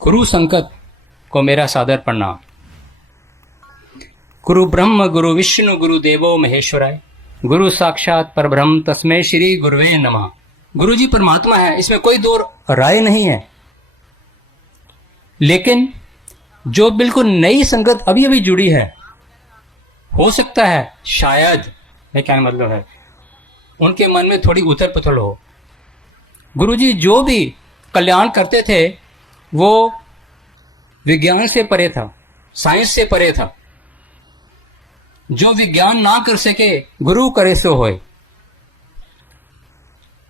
गुरु संकट को मेरा सादर प्रणाम। गुरु ब्रह्म गुरु विष्णु गुरु देवो महेश्वराय, गुरु साक्षात परब्रह्म तस्मै श्री गुरुवे नमः। गुरु जी परमात्मा है, इसमें कोई दो राय नहीं है। लेकिन जो बिल्कुल नई संगत अभी अभी जुड़ी है, हो सकता है शायद, ये क्या मतलब है, उनके मन में थोड़ी उथल पुथल हो। गुरु जी जो भी कल्याण करते थे वो विज्ञान से परे था, साइंस से परे था। जो विज्ञान ना कर सके गुरु करे सो होए।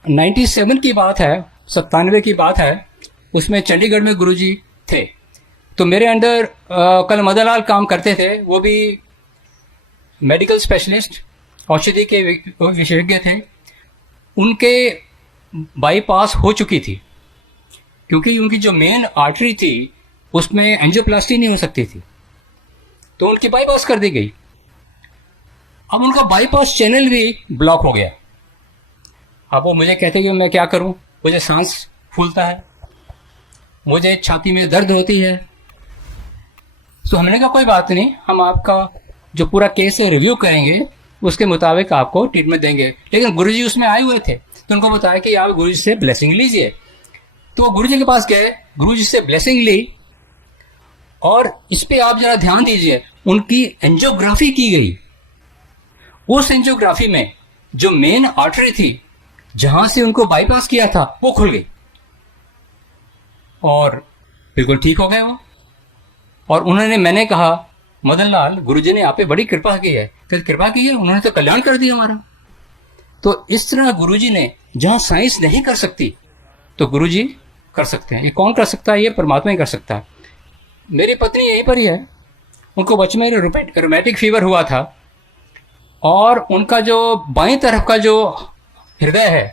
97 की बात है, 97 की बात है, उसमें चंडीगढ़ में गुरुजी थे। तो मेरे अंडर कल मदन लाल काम करते थे, वो भी मेडिकल स्पेशलिस्ट, औषधि के विशेषज्ञ थे। उनके बाईपास हो चुकी थी, क्योंकि उनकी जो मेन आर्टरी थी उसमें एंजियोप्लास्टी नहीं हो सकती थी, तो उनकी बाईपास कर दी गई। अब उनका बाईपास चैनल भी ब्लॉक हो गया। अब वो मुझे कहते कि मैं क्या करूं, मुझे सांस फूलता है, मुझे छाती में दर्द होती है। तो हमने कहा कोई बात नहीं, हम आपका जो पूरा केस है रिव्यू करेंगे, उसके मुताबिक आपको ट्रीटमेंट देंगे। लेकिन गुरुजी उसमें आए हुए थे, तो उनको बताया कि आप गुरुजी से ब्लेसिंग लीजिए। तो वो गुरुजी के पास गए, गुरुजी से ब्लेसिंग ली, और इस पे आप जरा ध्यान दीजिए, उनकी एंजियोग्राफी की गई। उस एंजियोग्राफी में जो मेन आर्टरी थी, जहां से उनको बाईपास किया था, वो खुल गई और बिल्कुल ठीक हो गए वो। और उन्होंने, मैंने कहा मदन लाल, गुरुजी ने आप पे बड़ी कृपा की है। तो कृपा की है, उन्होंने तो कल्याण कर दिया हमारा। तो इस तरह गुरुजी ने, जहां साइंस नहीं कर सकती तो गुरुजी कर सकते हैं। ये कौन कर सकता है? ये परमात्मा ही कर सकता है। मेरी पत्नी यहीं पर ही है, उनको बचपन में रोमैटिक फीवर हुआ था, और उनका जो बाईं तरफ का जो हृदय है,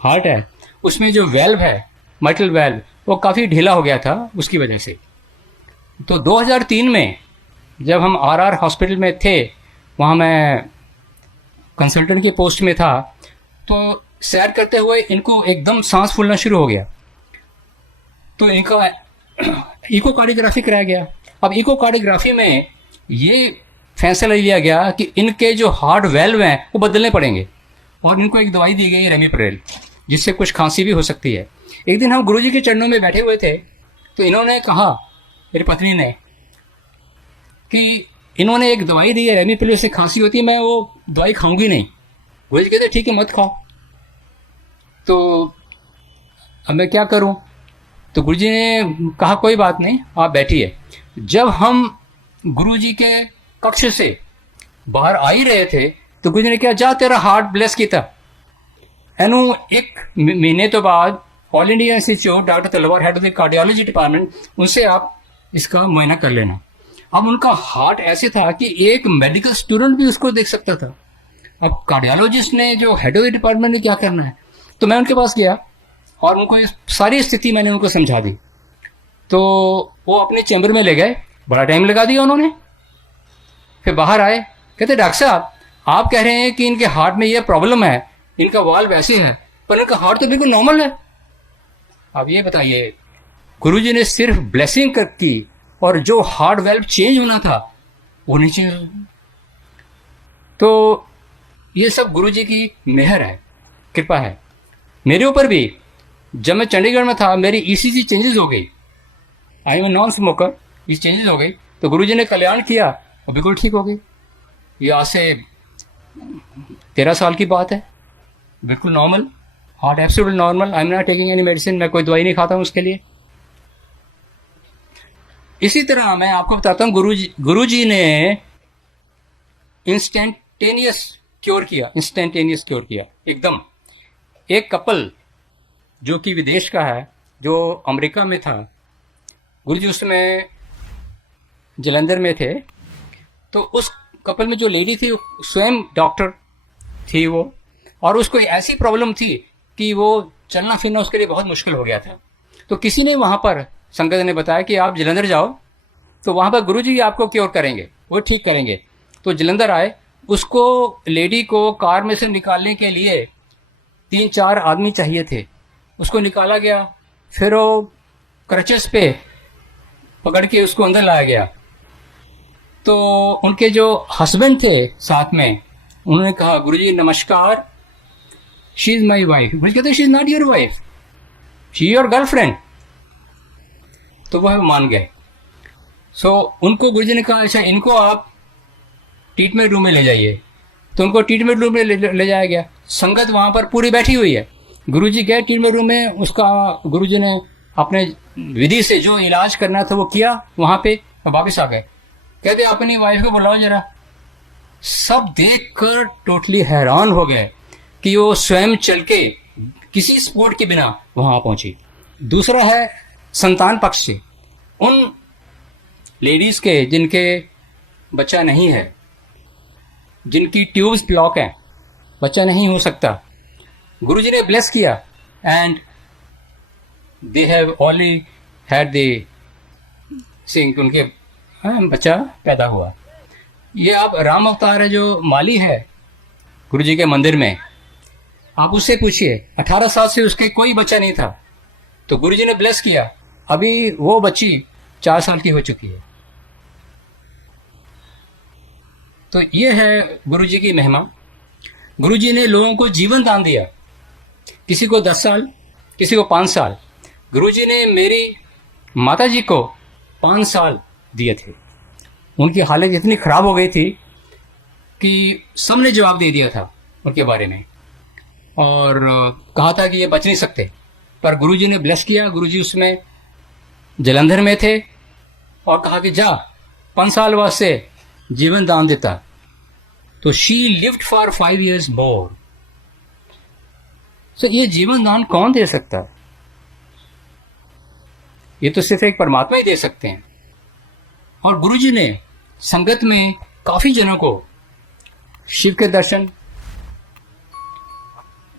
हार्ट है, उसमें जो वेल्व है, माइटल वेल्व, वो काफ़ी ढीला हो गया था उसकी वजह से। तो 2003 में जब हम आरआर हॉस्पिटल में थे, वहाँ मैं कंसल्टेंट की पोस्ट में था, तो सैर करते हुए इनको एकदम सांस फूलना शुरू हो गया। तो इनका इकोकार्डियोग्राफी कराया गया। अब इकोकार्डियोग्राफी में ये फैसला लिया गया कि इनके जो हार्ट वेल्व हैं वो बदलने पड़ेंगे, और इनको एक दवाई दी गई रेमिप्रेल, जिससे कुछ खांसी भी हो सकती है। एक दिन हम गुरुजी के चरणों में बैठे हुए थे, तो इन्होंने कहा, मेरी पत्नी ने, कि इन्होंने एक दवाई दी है रेमिप्रेल से खांसी होती है, मैं वो दवाई खाऊंगी नहीं। गुरुजी कहते ठीक है मत खाओ। तो अब मैं क्या करूं? तो गुरुजी ने कहा कोई बात नहीं, आप बैठिए। जब हम गुरुजी के कक्ष से बाहर आ ही रहे थे, तो गुरुजी ने कहा, जा तेरा हार्ट ब्लेस किया। एनू एक महीने तो बाद ऑल इंडिया इंस्टीट्यूट, डॉक्टर तलवार, head of the cardiology department, उनसे आप इसका मुआयना कर लेना। अब उनका हार्ट ऐसे था कि एक मेडिकल स्टूडेंट भी उसको देख सकता था। अब कार्डियोलॉजिस्ट ने, जो हेड ऑफ द डिपार्टमेंट ने, क्या करना है? तो मैं उनके पास गया और उनको सारी स्थिति मैंने उनको समझा दी। तो वो अपने चैम्बर में ले गए, बड़ा टाइम लगा दिया उन्होंने। फिर बाहर आए, कहते डॉक्टर साहब, आप कह रहे हैं कि इनके हार्ट में ये प्रॉब्लम है, इनका वाल्व ऐसे है, पर इनका हार्ट तो बिल्कुल नॉर्मल है। अब ये बताइए, गुरुजी ने सिर्फ ब्लेसिंग की, और जो हार्ट वेल्व चेंज होना था वो नहीं चेंज हुआ। तो ये सब गुरुजी की मेहर है, कृपा है। मेरे ऊपर भी जब मैं चंडीगढ़ में था, मेरी ईसीजी चेंजेस हो गई। आई एम नॉन स्मोकर, ये चेंजेस हो गई, तो गुरुजी ने कल्याण किया और बिल्कुल ठीक हो गई। ये आज से 13 साल की बात है, बिल्कुल normal, heart absolutely normal. I am not taking any medicine, मैं कोई दवाई नहीं खाता हूँ उसके लिए। इसी तरह मैं आपको बताता हूँ, गुरुजी ने इंस्टेंटेनियस क्योर किया, इंस्टेंटेनियस क्योर किया एकदम। एक कपल जो कि विदेश का है, जो अमेरिका में था, गुरुजी उस समय जलंधर में थे। तो उस कपल में जो लेडी थी, स्वयं डॉक्टर थी वो, और उसको ऐसी प्रॉब्लम थी कि वो चलना फिरना उसके लिए बहुत मुश्किल हो गया था। तो किसी ने वहाँ पर, संगत ने बताया कि आप जलंधर जाओ, तो वहाँ पर गुरुजी आपको क्योर करेंगे, वो ठीक करेंगे। तो जलंधर आए, उसको, लेडी को कार में से निकालने के लिए 3-4 आदमी चाहिए थे। उसको निकाला गया, फिर वो क्रचेस पे पकड़ के उसको अंदर लाया गया। तो उनके जो हस्बैंड थे साथ में, उन्होंने कहा गुरुजी नमस्कार, शी इज माई वाइफ। मुझे कहते she is not your wife, she your girlfriend. तो वह मान गए। सो उनको गुरुजी ने कहा अच्छा इनको आप ट्रीटमेंट रूम में ले जाइए। तो उनको ट्रीटमेंट रूम में ले जाया गया। संगत वहां पर पूरी बैठी हुई है। गुरुजी गए ट्रीटमेंट रूम में, उसका गुरुजी ने अपने विधि से जो इलाज करना था वो किया वहां पे, वापस आ गए। कहते अपनी वाइफ को बुलाओ जरा। सब देखकर टोटली हैरान हो गए कि वो स्वयं चल के किसी सपोर्ट के बिना वहां पहुंची। दूसरा है संतान पक्ष से, उन लेडीज के जिनके बच्चा नहीं है, जिनकी ट्यूब्स ब्लॉक है, बच्चा नहीं हो सकता, गुरुजी ने ब्लेस किया and they have only had the sink, उनके बच्चा पैदा हुआ। ये आप राम अवतार है जो माली है गुरुजी के मंदिर में, आप उससे पूछिए 18 साल से उसके कोई बच्चा नहीं था, तो गुरुजी ने ब्लेस किया, अभी वो बच्ची 4 साल की हो चुकी है। तो ये है गुरुजी की महिमा। गुरुजी ने लोगों को जीवन दान दिया, किसी को 10 साल, किसी को 5 साल। गुरुजी ने मेरी माता जी को 5 साल दिए थे। उनकी हालत इतनी खराब हो गई थी कि सबने जवाब दे दिया था उनके बारे में और कहा था कि ये बच नहीं सकते, पर गुरुजी ने ब्लेस किया। गुरुजी उसमें जलंधर में थे और कहा कि जा 5 साल वास्ते जीवन दान देता। तो शी लिव्ड फॉर 5 years मोर। तो ये जीवन दान कौन दे सकता है? ये तो सिर्फ एक परमात्मा ही दे सकते हैं। और गुरुजी ने संगत में काफी जनों को शिव के दर्शन,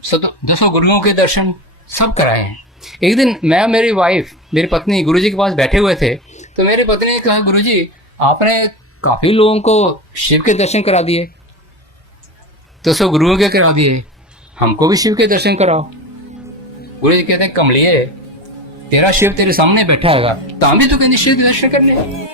10 गुरुओं के दर्शन सब कराए हैं। एक दिन मैं और मेरी वाइफ, मेरी पत्नी गुरुजी के पास बैठे हुए थे, तो मेरी पत्नी ने कहा गुरुजी आपने काफी लोगों को शिव के दर्शन करा दिए, 200 गुरुओं के करा दिए, हमको भी शिव के दर्शन कराओ। गुरुजी कहते हैं कमलिए, तेरा शिव तेरे सामने बैठा होगा, ताम भी तो कहते शिव के दर्शन करने।